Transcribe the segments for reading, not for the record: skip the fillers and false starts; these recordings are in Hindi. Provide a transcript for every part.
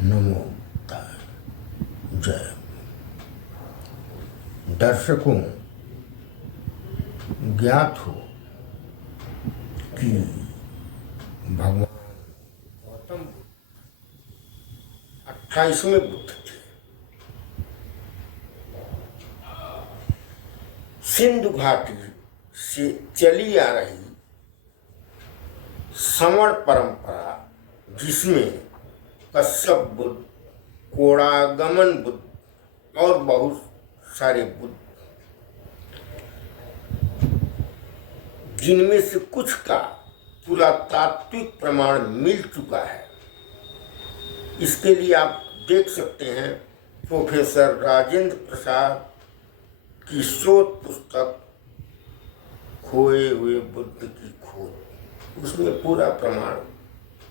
नमो जय। दर्शकों, ज्ञात हो कि भगवान गौतम 28वें बुद्ध थे। सिंधु घाटी से चली आ रही श्रवण परंपरा, जिसमें कश्यप बुद्ध, कोड़ागमन बुद्ध और बहुत सारे बुद्ध, जिनमें से कुछ का पुरातात्विक प्रमाण मिल चुका है। इसके लिए आप देख सकते हैं प्रोफेसर राजेंद्र प्रसाद की शोध पुस्तक खोए हुए बुद्ध की खोज। उसमें पूरा प्रमाण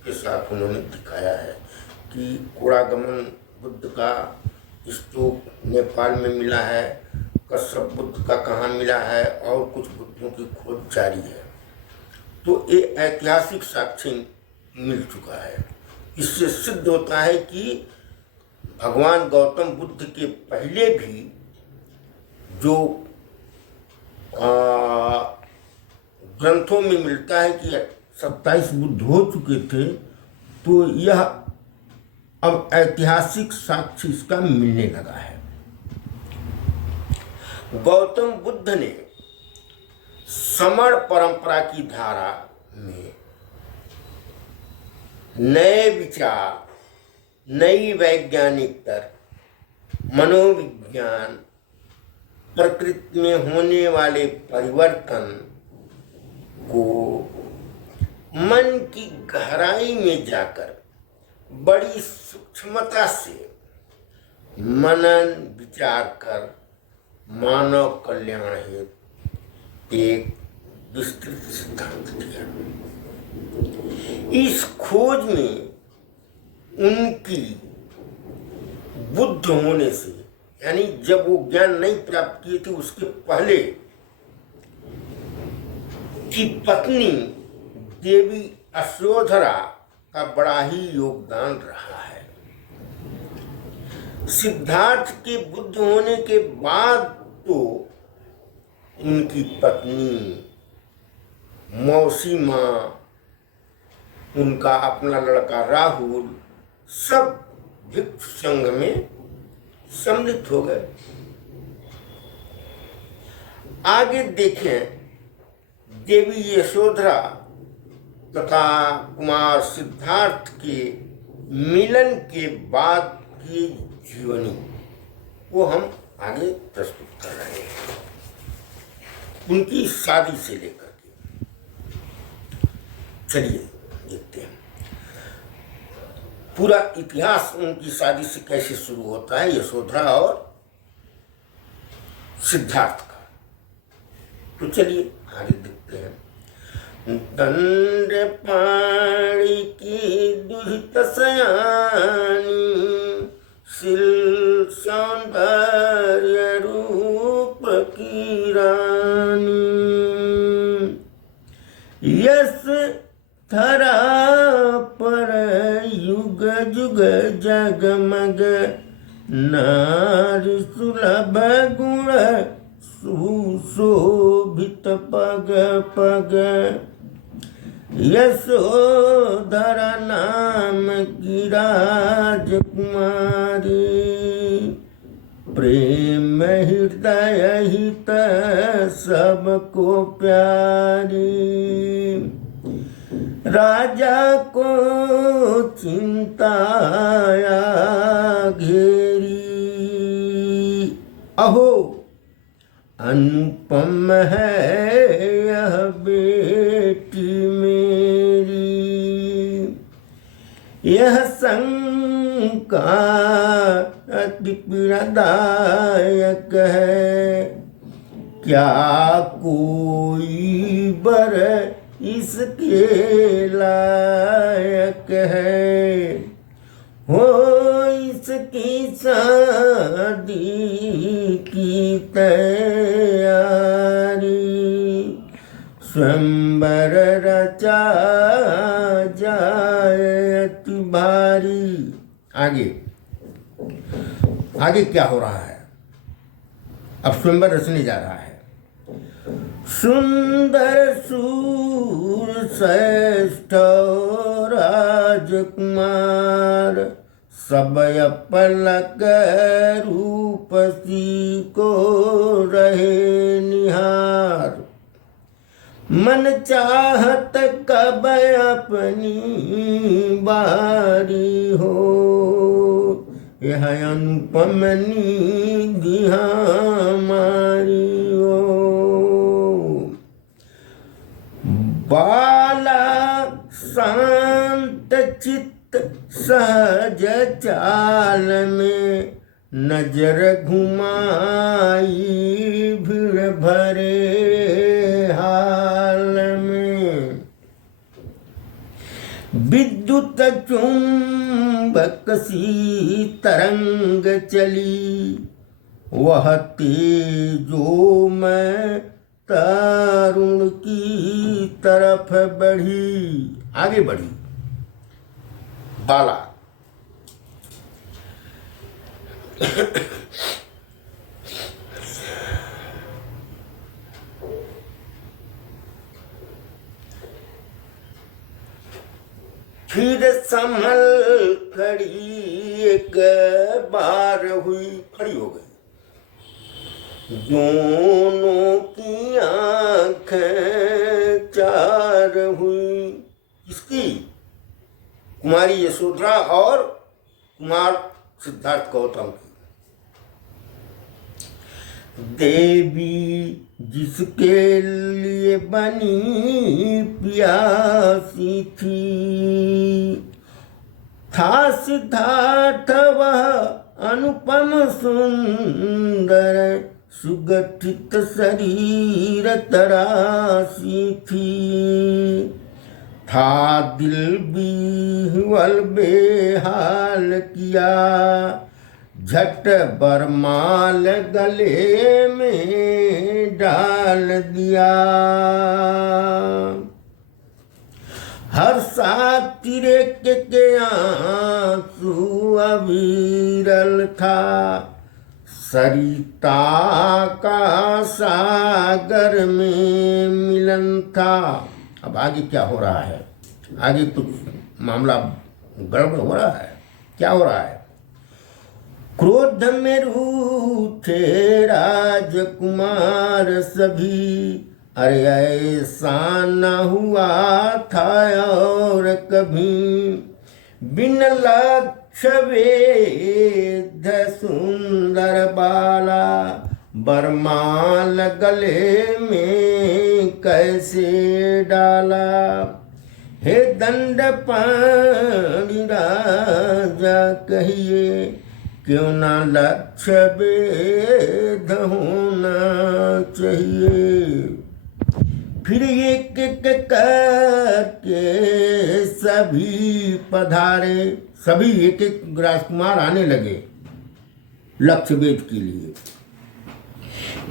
के साथ उन्होंने दिखाया है कि कोड़ागमन बुद्ध का स्तूप नेपाल में मिला है, कश्यप बुद्ध का कहाँ मिला है, और कुछ बुद्धों की खोज जारी है। तो ये ऐतिहासिक साक्ष्य मिल चुका है। इससे सिद्ध होता है कि भगवान गौतम बुद्ध के पहले भी जो ग्रंथों में मिलता है कि 27 बुद्ध हो चुके थे, तो यह अब ऐतिहासिक साक्ष्य इसका मिलने लगा है। गौतम बुद्ध ने श्रमण परंपरा की धारा में नए विचार, नई वैज्ञानिक तर्क, मनोविज्ञान, प्रकृति में होने वाले परिवर्तन को मन की गहराई में जाकर बड़ी सूक्ष्मता से मनन विचार कर मानव कल्याण हेतु एक विस्तृत सिद्धांत दिया। इस खोज में उनकी बुद्ध होने से, यानी जब वो ज्ञान नहीं प्राप्त किए थे उसके पहले की पत्नी देवी अश्वोधरा का बड़ा ही योगदान रहा है। सिद्धार्थ के बुद्ध होने के बाद तो उनकी पत्नी, मौसी माँ, उनका अपना लड़का राहुल, सब भिक्षु संघ में सम्मिलित हो गए। आगे देखें, देवी यशोधरा तथा कुमार सिद्धार्थ के मिलन के बाद की जीवनी वो हम आगे प्रस्तुत कर रहे हैं, उनकी शादी से लेकर के। चलिए देखते हैं पूरा इतिहास उनकी शादी से कैसे शुरू होता है, यशोधरा और सिद्धार्थ का। तो चलिए आगे देखते हैं। दंड पाणी की दुहित सयानी, शिल सौंदर्य रूप की रानी, यस धरा पर युग जुग जगमग, नारी सुलभ गुण सुशोभित पग पग, यशोधरा नाम की राजकुमारी, प्रेम हृदय हित सबको प्यारी, राजा को चिंताया घेरी, अहो अनुपम है यह बेटी मेरी, यह शंका अति पीड़ादायक है, क्या कोई बर इसके लायक है, हो इसकी शादी की तैयारी, स्वयंवर रचा जाए अति भारी। आगे आगे क्या हो रहा है, अब स्वयंवर रचने जा रहा है। सुंदर सूर श्रेष्ठ राजकुमार, सबय पलक रूप सी को रहे निहार। मन चाहत कब अपनी बारी हो, यह अनुपम निधि हमारी हो। बाला शांत चित्त सहज चाल में, नजर घुमाई भीड़ भरे हाल में। विद्युत चुंबक सी तरंग चली, वह तेजो में तरुण की तरफ बढ़ी, आगे बढ़ी। बाला फिर संभल खड़ी एक बार हुई, खड़ी हो गई। दोनों की आंखें चार हुई, किसकी? कुमारी यशोधरा और कुमार सिद्धार्थ गौतम की। देवी जिसके लिए बनी प्यासी थी, था सिद्धार्थ वह अनुपम सुंदर, सुगठित शरीर तरासी थी। था दिल विह्वल बेहाल किया, झट बरमाल गले में डाल दिया। हर सातिरे के आंसू अविरल था, सरिता का सागर में मिलन था। अब आगे क्या हो रहा है, आगे कुछ मामला गड़बड़ हो रहा है। क्या हो रहा है? क्रोध में रूठे राजकुमार सभी, अरे ऐसा न हुआ था और कभी। बिन लक्ष्य वेद सुंदर बाला, बरमाल गले में कैसे डाला। हे दंडपाणि राजा कहिए, क्यों ना लक्ष्य भेद होना चाहिए। फिर एक एक करके सभी पधारे, सभी एक एक राजकुमार आने लगे लक्ष्य भेद के लिए।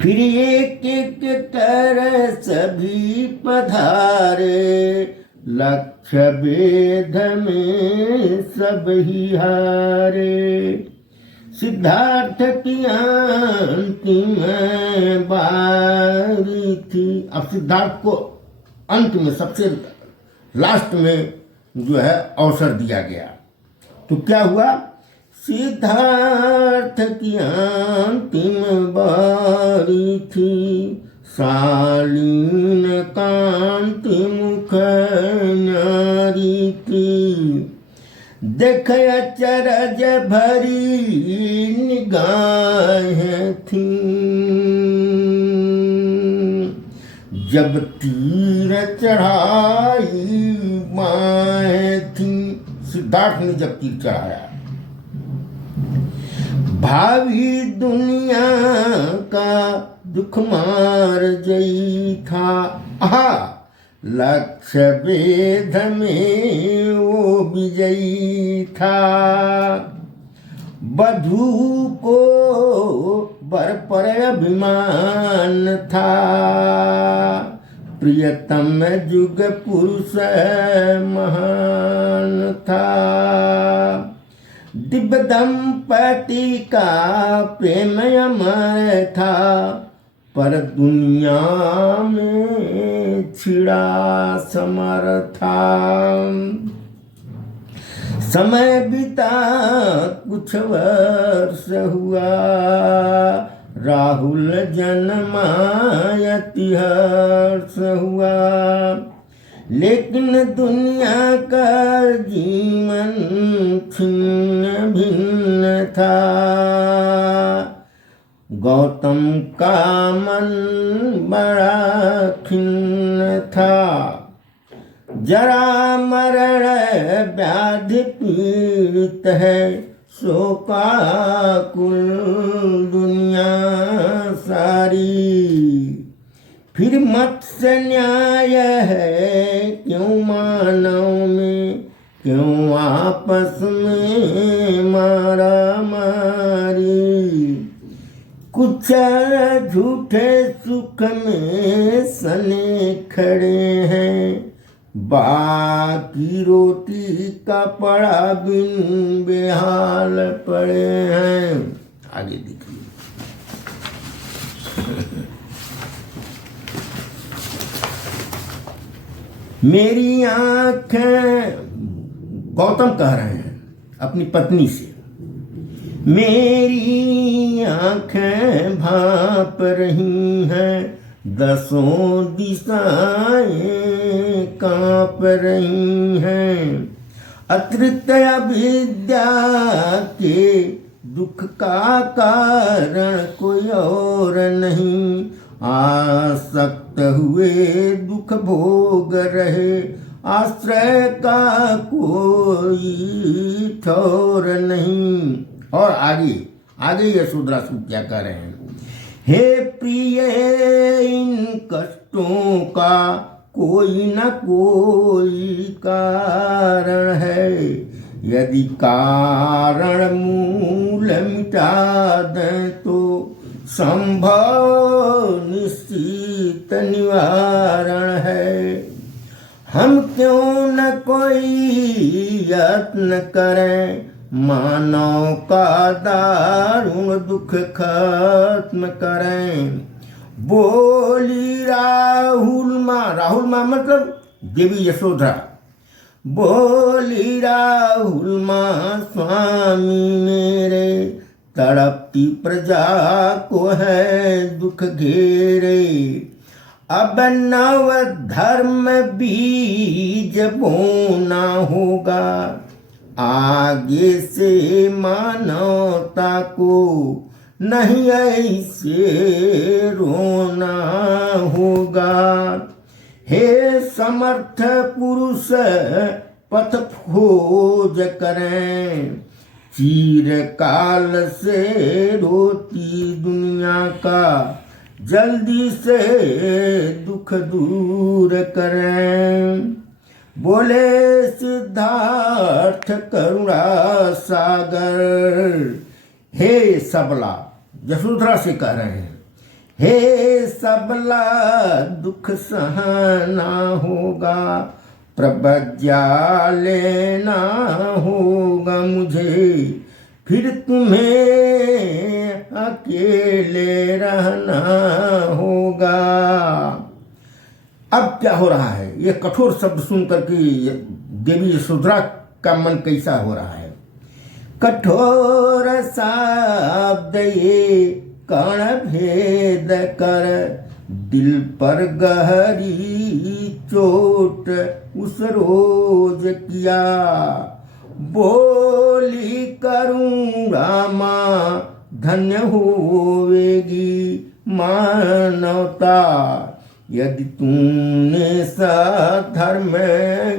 फिर एक एक कर सभी पधारे, लक्ष्य भेद में सब ही हारे। सिद्धार्थ की अंतिम बारी थी। अब सिद्धार्थ को अंत में, सबसे लास्ट में जो है अवसर दिया गया। तो क्या हुआ? सिद्धार्थ की अंतिम बारी थी, शालीन कांति मुख नारी थी। देख अचरज भरी निगाहें थी, जब तीर चढ़ाई बाहें थी। सिद्धार्थ ने जब तीर चढ़ाया, भावी दुनिया का दुख मार जई था। आहा, लक्ष्य भेद में वो विजयी था। बधू को बर पर अभिमान था, प्रियतम जुग पुरुष महान था। दिव्य दंपति का प्रेम अमर था, पर दुनिया में छिड़ा समर था। समय बीता कुछ वर्ष हुआ, राहुल जन्मायति हर्ष हुआ, लेकिन दुनिया का जीवन छिन्न भिन्न था। गौतम का मन बड़ा खिन्न था, जरा मरण व्याधि पीड़ित है, शोकाकुल दुनिया सारी। फिर मत्स्य न्याय है क्यों मानव में, क्यों आपस में मारा मारी। कुछ झूठे सुख में सने खड़े हैं, बाकी रोटी का पड़ा बिन बेहाल पड़े हैं। आगे देखिए। मेरी आंखें, गौतम कह रहे हैं अपनी पत्नी से, मेरी आंखें भाप रही हैं, दसों दिशाएं कांप रही हैं। अतृप्त अविद्या के दुख का कारण कोई और नहीं, आसक्त हुए दुख भोग रहे, आश्रय का कोई ठौर नहीं। और आगे यशोधरा क्या कह रहे हैं। हे प्रिय, इन कष्टों का कोई न कोई कारण है, यदि कारण मूल मिटा दें तो संभव निश्चित निवारण है। हम क्यों न कोई यत्न करें, मानव का दारुण दुख खत्म करें। बोली राहुल माँ मतलब देवी यशोधरा। बोली राहुल माँ स्वामी मेरे, तड़पती प्रजा को है दुख घेरे। अब नव धर्म बीज बोना होगा, आगे से मानवता को नहीं ऐसे रोना होगा। हे समर्थ पुरुष पथ खोज करें, चिरकाल से रोती दुनिया का जल्दी से दुख दूर करें। बोले सिद्धार्थ करुणा सागर। हे सबला, यशोधरा से कह रहे हैं, हे सबला दुख सहना होगा, प्रबज्जा लेना होगा मुझे, फिर तुम्हें अकेले रहना होगा। अब क्या हो रहा है, ये कठोर शब्द सुनकर के देवी यशोधरा का मन कैसा हो रहा है। कठोर शब्द ये कण भेद कर, दिल पर गहरी चोट उस रोज किया। बोली करूँगा माँ धन्य होवेगी मानवता, यदि तूने सधर्म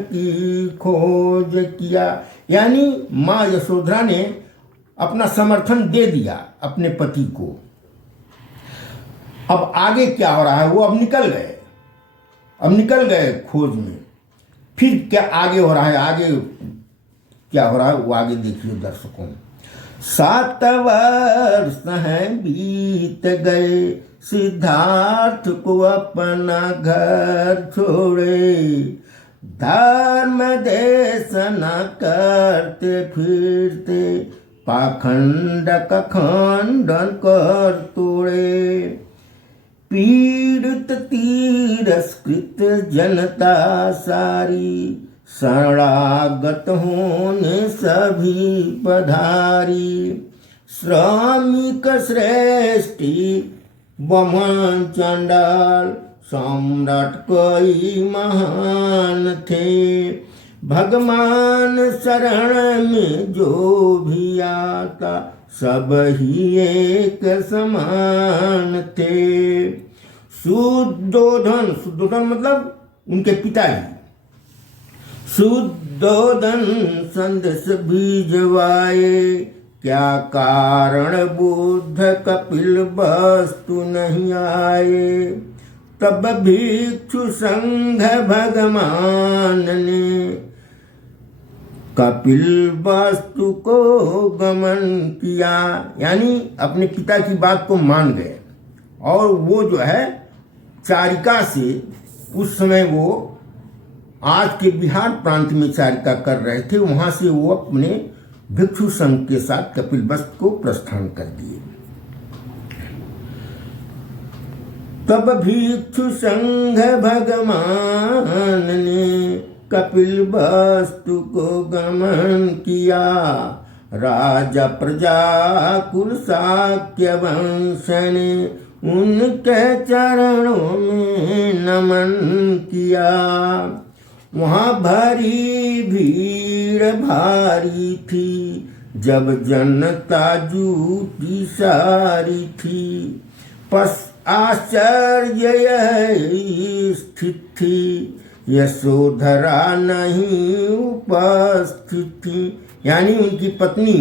की खोज किया। यानी माँ यशोधरा ने अपना समर्थन दे दिया अपने पति को। अब आगे क्या हो रहा है, वो अब निकल गए खोज में। फिर क्या आगे हो रहा है, आगे क्या हो रहा है वो आगे देखिए दर्शकों। 7 वर्ष हैं बीत गए, सिद्धार्थ को अपना घर छोड़े, धर्म देश न करते फिरते पाखंड का खंडन कर तोड़े। पीड़ित तिरस्कृत जनता सारी, शरणागत होने सभी पधारी। श्रमिक श्रेष्ठी बमन चंडाल, सम्राट कई महान थे। भगवान शरण में जो भी आता, सब ही एक समान थे। शुद्धोधन, शुद्धोधन मतलब उनके पिताजी, शुद्धोधन संदेश भिजवाए। क्या कारण बुद्ध कपिल वस्तु नहीं आए। तब भिक्षु संघ भगवान ने, कपिल वस्तु को गमन किया, यानी अपने पिता की बात को मान गए। और वो जो है चारिका से, उस समय वो आज के बिहार प्रांत में चारिका कर रहे थे, वहां से वो अपने भिक्षु संघ के साथ कपिल वस्तु को प्रस्थान कर दिए। तब भिक्षु संघ भगवान ने कपिल वस्तु को गमन किया। राजा प्रजा कुल शाक्य वंश ने उनके चरणों में नमन किया। वहाँ भारी भीड़ भारी थी, जब जनता जुटी सारी थी। पस आश्चर्य यह स्थित थी, यशोधरा नहीं उपस्थित थी, यानी उनकी पत्नी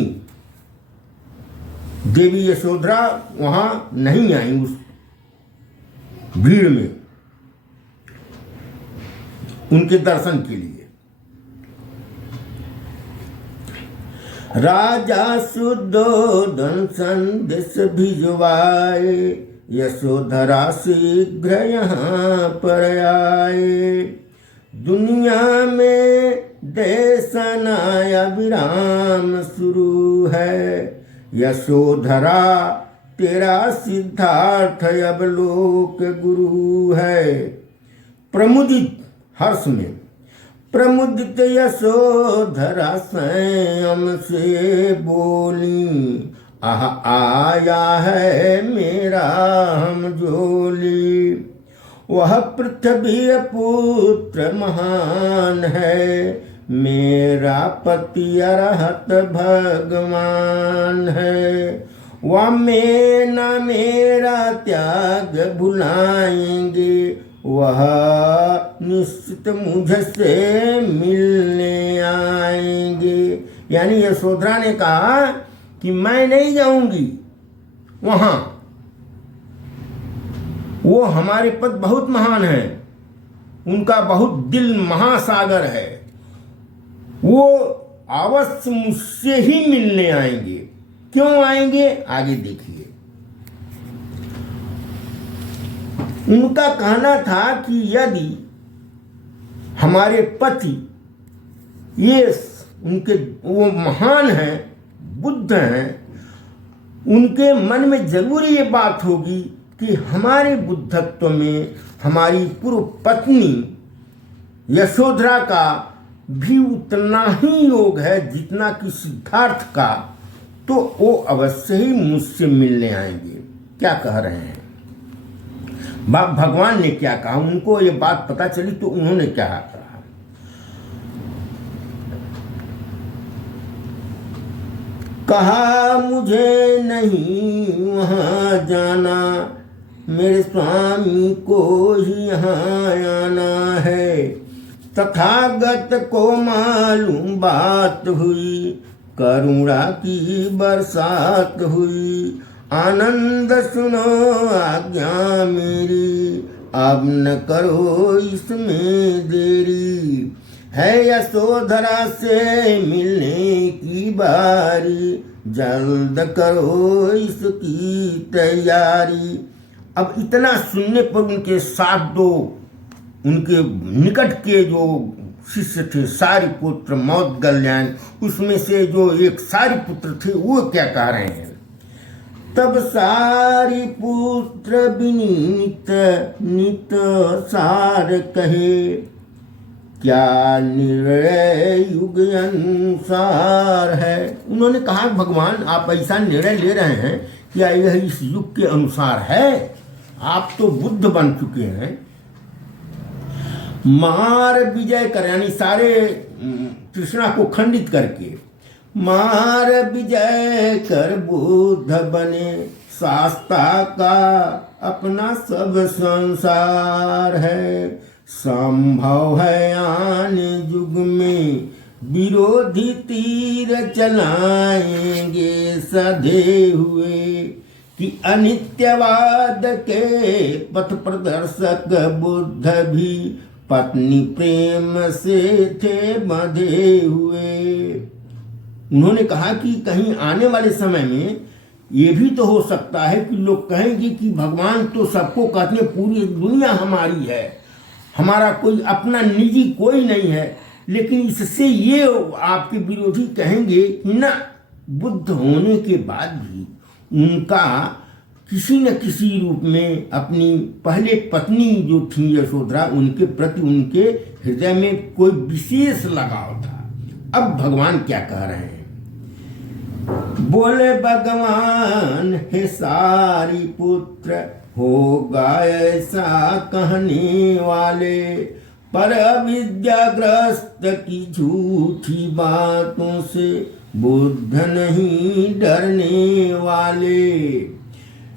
देवी यशोधरा वहां नहीं आई उस भीड़ में उनके दर्शन के लिए। राजा शुद्धोधन संदेश भिजवाए, यशोधरा शीघ्र यहाँ पर आए। दुनिया में देश नया विराम शुरू है, यशोधरा तेरा सिद्धार्थ अब लोक गुरु है। प्रमुदित हर्ष में प्रमुदित यशोधरा संयम से बोली, आह आया है मेरा हम जोली। वह पृथ्वी पुत्र महान है, मेरा पति अरहत भगवान है। वह में न मेरा त्याग भुलाएंगे, वह निश्चित मुझसे मिलने आएंगे। यानी यशोधरा ने कहा कि मैं नहीं जाऊंगी वहां, वो हमारे पति बहुत महान है, उनका बहुत दिल महासागर है, वो अवश्य मुझसे ही मिलने आएंगे। क्यों आएंगे आगे देखिए। उनका कहना था कि यदि हमारे पति ये उनके वो महान हैं, बुद्ध हैं, उनके मन में जरूर ये बात होगी कि हमारे बुद्धत्व में हमारी पूर्व पत्नी यशोधरा का भी उतना ही योग है जितना कि सिद्धार्थ का, तो वो अवश्य ही मुझसे मिलने आएंगे। क्या कह रहे हैं भगवान ने क्या कहा, उनको ये बात पता चली तो उन्होंने क्या कहा। कहा मुझे नहीं वहां जाना, मेरे स्वामी को ही यहाँ आना है। तथागत को मालूम बात हुई, करुणा की बरसात हुई। आनंद सुनो आज्ञा मेरी, अब न करो इसमें देरी। है यशोधरा से मिलने की बारी, जल्द करो इसकी तैयारी। अब इतना सुनने पर उनके साथ दो उनके निकट के जो शिष्य थे सारिपुत्र मौद्गल्यायन, उसमें से जो एक सारिपुत्र थे वो क्या कह रहे हैं। तब सारिपुत्र विनीत नित सार कहे, क्या निर्णय युग अनुसार है। उन्होंने कहा भगवान आप ऐसा निर्णय ले रहे हैं, क्या यह इस युग के अनुसार है? आप तो बुद्ध बन चुके हैं। मार विजय कर, यानी सारे तृष्णा को खंडित करके मार विजय कर बुद्ध बने, शास्ता का अपना सब संसार है। संभव है आने युग में विरोधी तीर चलाएंगे सधे हुए, कि अनित्यवाद के पथ प्रदर्शक बुद्ध भी पत्नी प्रेम से थे बंधे हुए। उन्होंने कहा कि कहीं आने वाले समय में ये भी तो हो सकता है कि लोग कहेंगे कि भगवान तो सबको कहते हैं, पूरी दुनिया हमारी है, हमारा कोई अपना निजी कोई नहीं है, लेकिन इससे ये आपके विरोधी कहेंगे कि ना, बुद्ध होने के बाद भी उनका किसी न किसी रूप में अपनी पहले पत्नी जो थी यशोधरा, उनके प्रति उनके हृदय में कोई विशेष लगाव था। अब भगवान क्या कह रहे हैं, बोले भगवान हे सारी पुत्र, होगा ऐसा कहने वाले, पर अविद्याग्रस्त की झूठी बातों से बुद्ध नहीं डरने वाले।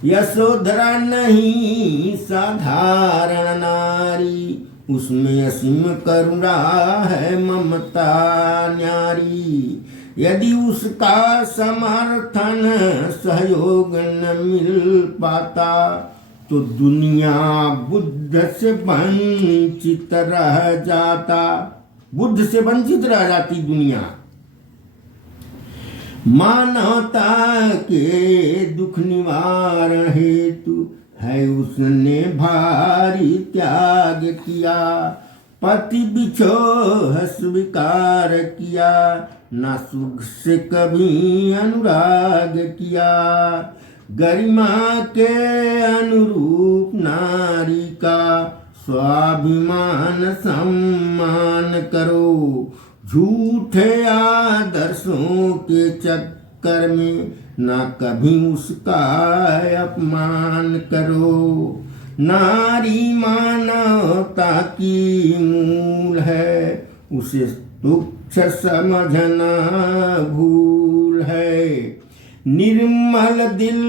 यशोधरा नहीं साधारण नारी, उसमें असीम करुणा है ममता न्यारी। यदि उसका समर्थन सहयोग न मिल पाता, तो दुनिया बुद्ध से वंचित रह जाता, बुद्ध से वंचित रह जाती दुनिया। मानवता के दुख निवारण हेतु है उसने भारी त्याग किया, पति बिछोह स्वीकार किया, ना सुख से कभी अनुराग किया। गरिमा के अनुरूप नारी का स्वाभिमान सम्मान करो, झूठे आदर्शों के चक्कर में ना कभी उसका अपमान करो। नारी मानवता की मूल है, उसे तुच्छ समझना भूल है। निर्मल दिल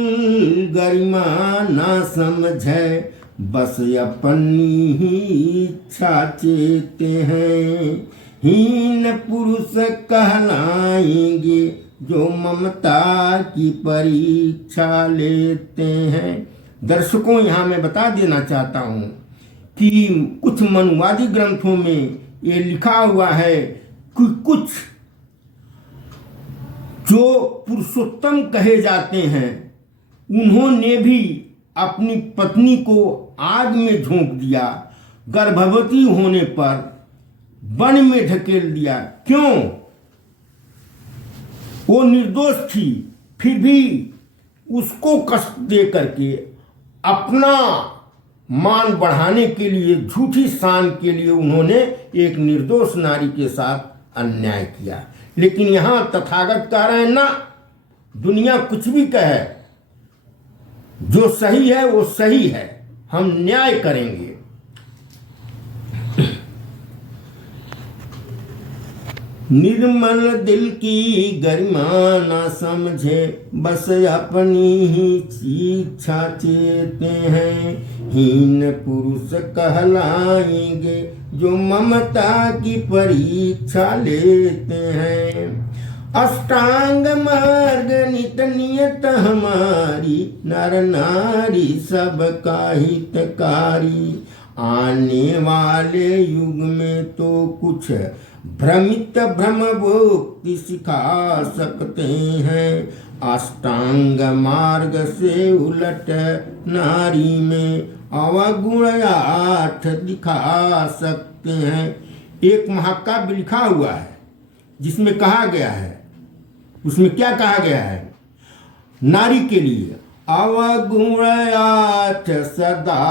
गरिमा ना समझे, बस अपनी ही इच्छा चेते हैं। हीन पुरुष कहलाएंगे जो ममता की परीक्षा लेते हैं। दर्शकों, यहाँ मैं बता देना चाहता हूँ कि कुछ मनुवादी ग्रंथों में ये लिखा हुआ है कि कुछ जो पुरुषोत्तम कहे जाते हैं, उन्होंने भी अपनी पत्नी को आग में झोंक दिया, गर्भवती होने पर वन में ढकेल दिया। क्यों? वो निर्दोष थी, फिर भी उसको कष्ट दे करके अपना मान बढ़ाने के लिए, झूठी शान के लिए उन्होंने एक निर्दोष नारी के साथ अन्याय किया। लेकिन यहां तथागत कह रहे हैं ना, दुनिया कुछ भी कहे, जो सही है वो सही है, हम न्याय करेंगे। निर्मल दिल की गरिमा ना समझे, बस अपनी ही इच्छा चेते हैं। हीन पुरुष कहलाएंगे जो ममता की परीक्षा लेते हैं। अष्टांग मार्ग नित नियत हमारी, नर नारी सबका हितकारी। आने वाले युग में तो कुछ भ्रमित भ्रमभुक्ति सिखा सकते हैं। अष्टांग मार्ग से उलट नारी में अवगुण 8 दिखा सकते हैं। एक महाकाव्य लिखा हुआ है जिसमें कहा गया है, उसमें क्या कहा गया है, नारी के लिए अवगुणयाथ सदा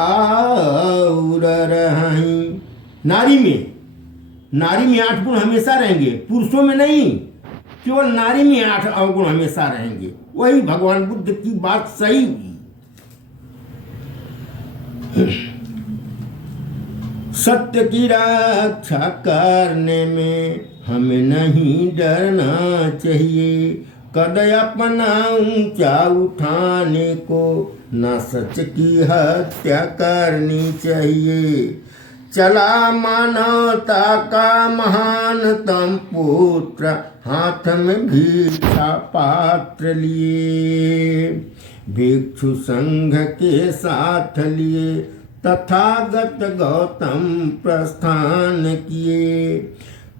उर रहीं। नारी में 8 गुण हमेशा रहेंगे, पुरुषों में नहीं, केवल नारी में 8 अवगुण हमेशा रहेंगे। वही भगवान बुद्ध की बात सही हुई। सत्य की रक्षा करने में हमें नहीं डरना चाहिए, कदय अपना ऊंचा उठाने को न सच की हत्या करनी चाहिए। चला मानवता का महानतम पुत्र, हाथ में भिक्षा पात्र लिए, भिक्षु संघ के साथ लिए तथागत गौतम प्रस्थान किए।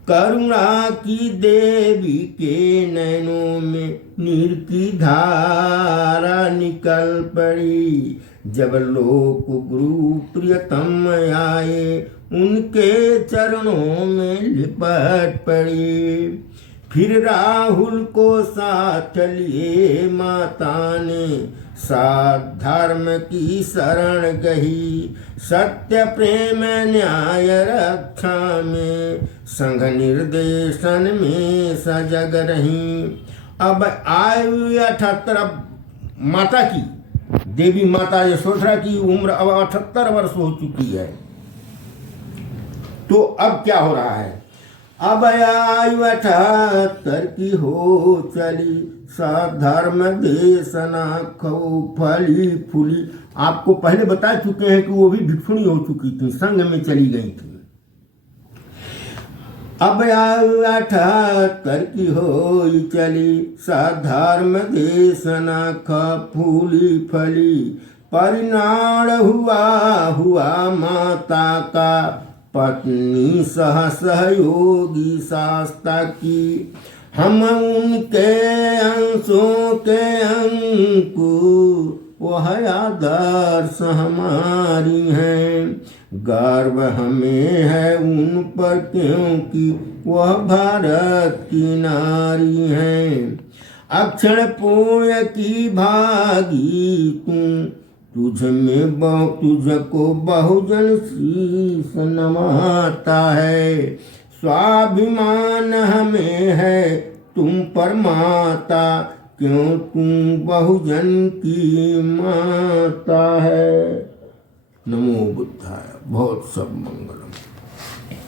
करुणा की देवी के नैनों में नीर की धारा निकल पड़ी, जब लोक गुरु प्रियतम आए उनके चरणों में लिपट पड़ी। फिर राहुल को साथ लिए माता ने सात धर्म की शरण गही, सत्य प्रेम न्याय रक्षा में संघ निर्देशन में सजग रही। अब आयु 78, माता की, देवी माता यशोधरा की उम्र अब 78 वर्ष हो चुकी है। तो अब क्या हो रहा है, अब आयु 78 की हो चली, साधर्म देशना खो फली फूली। आपको पहले बता चुके हैं कि वो भी भिक्षुणी हो चुकी थी, संघ में चली गई थी। अब आयु 78 की हो चली, साधर्म देशना ख फूली फली। परिणाम हुआ माता का, पत्नी सहयोगी शास्ता की। हम उनके अंशों के अंकुर, वह आदर्श हमारी हैं। गर्व हमें है उन पर क्योंकि वह भारत की नारी हैं। अक्षर पुण्य की भागी तुम, तुझको बहुजन शीश नमाता है। स्वाभिमान हमें है तुम पर माता, क्यों तुम बहुजन की माता है। नमो बुद्धाय। बहुत सब मंगलम।